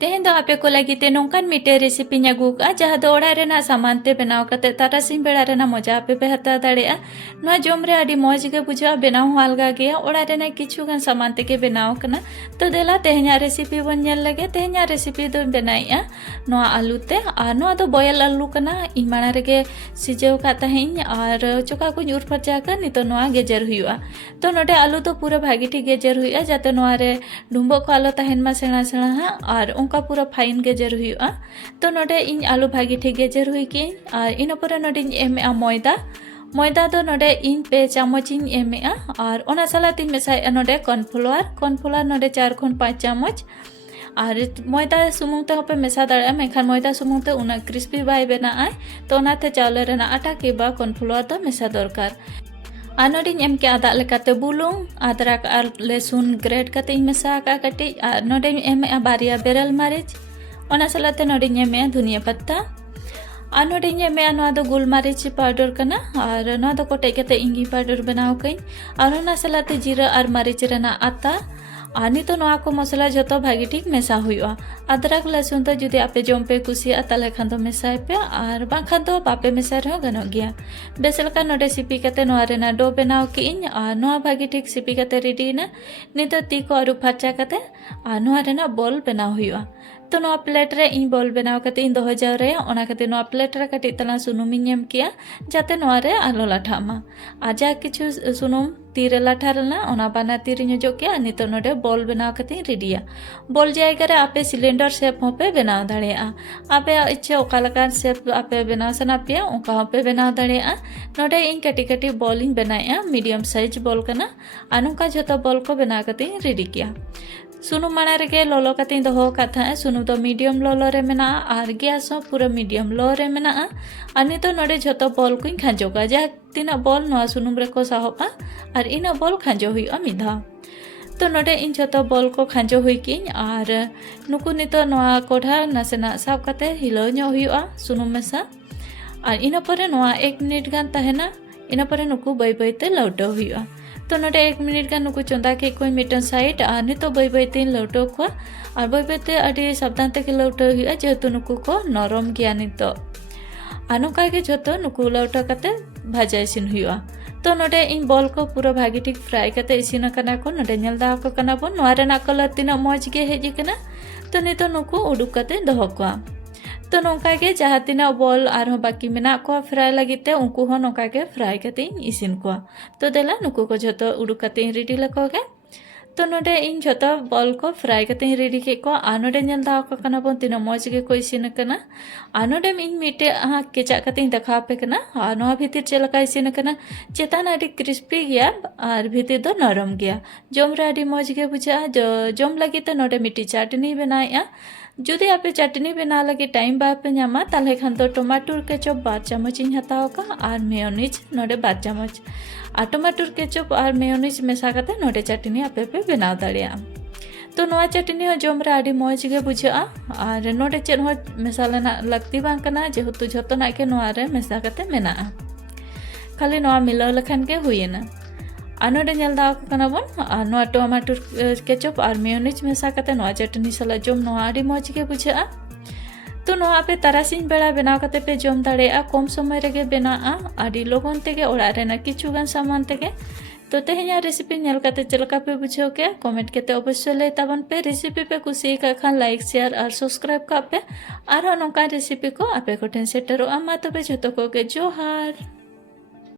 तेहें दो आपे को लगी ते नोंकान मिटे रेसिपी अगू का जहाँ दो ओड़ा रेना सामान ते बनाव कते तारासिंह बेड़ा रेना मजा आपे पे हता दाड़ेया नोआ जोम रे आडी मौज गे बुझा बनाव हूँ अलगा गया ओड़ा रेना किछु गान सामान ते के बनाव कना तो देला तेहें रेसिपी बन नेल लगे तेहें रेसिपी दो बनाइया नोआ आलू ते आ नोआ दो बॉयल आलू कना इन माड़ा रेगे सिजेव का तहें और चोका को उर फरचा का नितो नोआ गेजर हुआ तो नोडे आलू तो पूरा भागी ठीक गेजर हुआ जाते नोआ रे डुम्बो को आलो तहें मा सेणा सेणा हा और उनका पूरा फाइन गेजर हुआ तो नोडे इन आलू भागी ठीक गेजर हुई की और इन पर नोडे एम मैदा दो नोडे इन पे चामच इन एम और ओना सालात इन मेसाय नोडे कॉर्नफ्लोर नोडे 4 खन 5 चामच और मैदा सुमुंग ते होपे मेसा दाड़ा मेखान मैदा सुमुंग ते उना क्रिस्पी बाय बेना आय तो ओनाते चावले रेना आटा के बा कॉर्नफ्लोर दो मेसा दरकार नोडिन एम के आदा लेकाते बुलुंग अदरक और लहसुन ग्रेट कते मेसा का कटी और नोडे एम बारिया बेरल मारिच ओना सालाते नोडिन एम धनिया पत्ता और नोडे एम नोआ दो गुल मारिच पाउडर कना और नोआ दो कोटे कते इंगी पाउडर बनाव कई और ओना सालाते जीरा और मारिच रेना आता आनी तो नोआ को मसला जतो भागी ठीक मेसा हुआ अदरक लहसुन तो जुदी आपे जम पे कुसिया ताले खान तो मेसाय पे और बाखान तो बापे मेसा रहो गनो गया बेसलका नोडे सिपी कते नोआ रेना डो बनाव की इन और नोआ भागी ठीक सिपी कते रेडी ना नितो ती को अरु फरचा कते और नोआ रेना बॉल बनाव हुआ तो नोआ प्लेट रे इन बॉल बनाव कते इन दोहो जाव रे ओना कते नोआ प्लेट रे कटी तला सुनुम एम किया जाते नोआ रे आलो लाठा मा आजा किछु सुनुम तीरे लाठा रेना ओना बाना तीर नजो किया नितो नोडे बॉल बनाव कते रेडिया बॉल जायगा रे आपे सिलेंडर शेप होपे बनाव दाड़ेया आपे इच्छे ओका लकान शेप आपे बनाव सना पे ओका होपे बनाव दाड़ेया नोडे इन कटी कटी बॉल इन बनाया मीडियम साइज बॉल कना अनुका जतो बॉल को बनाव कते रेडी किया सुनुम माड़ा रेगे लोलो कते दोहो कथा सुनुम तो मीडियम लोलो रे मेना और गैस हो पूरा मीडियम लो रे मेना अनि तो नोडे जतो बॉल को खांजोगा जा तीना बॉल नोआ सुनुम रे को साहोपा और इना बॉल खांजो हुआ मिधा तो नोडे इन जतो बॉल को खांजो हुई की और नुकु नितो नोआ कोढ़ा नासेना साब कते हिलो नो हुआ सुनुम मेसा और इना परे नोआ 1 मिनट गान तहेना इना परे नुकु बै बैते लौटो हुआ तो नोडे 1 मिनट गान नुकु चंदा के कोई मिटन साइड और नितो बै बैते लौटो को और बै बैते अडी सावधान ते लौटो हुआ जेहेतु नुकु को नरम गया नितो अनुका के जतो नुकु लौटो कते भाजा इसिन हुआ तो नोडे इन बॉल को पूरा भागी ठीक फ्राई कते इसिन कना को नोडे नेल दा को कना बन नोआ रेना कलर तिना मौज गे हेजी कना तो नितो नुकु उडुक कते दोहो को तो नौका के जहाँ तीना बॉल और बाकी मेना को फ्राई लगिते उनको हो नौका के फ्राई कते इसिन को तो देला नुकु को जतो उडुक कते रेडी लकोगे तो नोडे इन जतो बॉल को फ्राई कते रेडी के को आ नोडे नेल दा को कना बन तीना मौज गे को इसिन कना आ नोडे इन मिटे केचा कते देखा पे कना आ नो भीतर चलका इसिन कना चेतान आडी क्रिस्पी गया और भीतर दो नरम गया जम रे आडी मौज गे बुझा जम लगी तो नोडे मिट्टी चटनी बनाया जुदी आपे चटनी बना लगे टाइम बापे नामा ताले खान तो टमाटर केचप 2 चामच इन हताव का और मेयोनीज नोडे 2 चामच और टमाटर केचप और मेयोनीज मेसा कते नोडे चटनी आपे पे बनाव दाड़िया तो नोआ चटनी हो जम रे आडी मौज गे बुझा और नोडे चेन हो मसाला ना लगती बांग कना जेहेतु जतो ना के नोआ रे मेसा कते मेना खाली नोआ मिलाव लखन के हुईना नोडे नेल दा कना बन नोआ टमाटर केचप और मेयोनीज मेसा कते नोआ चटनी सला जम नोआ आडी मौज गे बुझा तो नोआ पे तारासिन बेड़ा बनाव कते पे जम दाड़ेया कम समय रेगे बना आडी लोगन तेगे ओड़ा रेना किछु गान सामान तेगे तो तेहें रेसिपी नेल कते चलका पे बुझो के कमेंट केते अवश्य ले ताबन पे रेसिपी पे कुसी का खान लाइक शेयर और सब्सक्राइब का पे और नोका रेसिपी को आपे को टेन सेटरो आमा तबे जतो को के जोहार।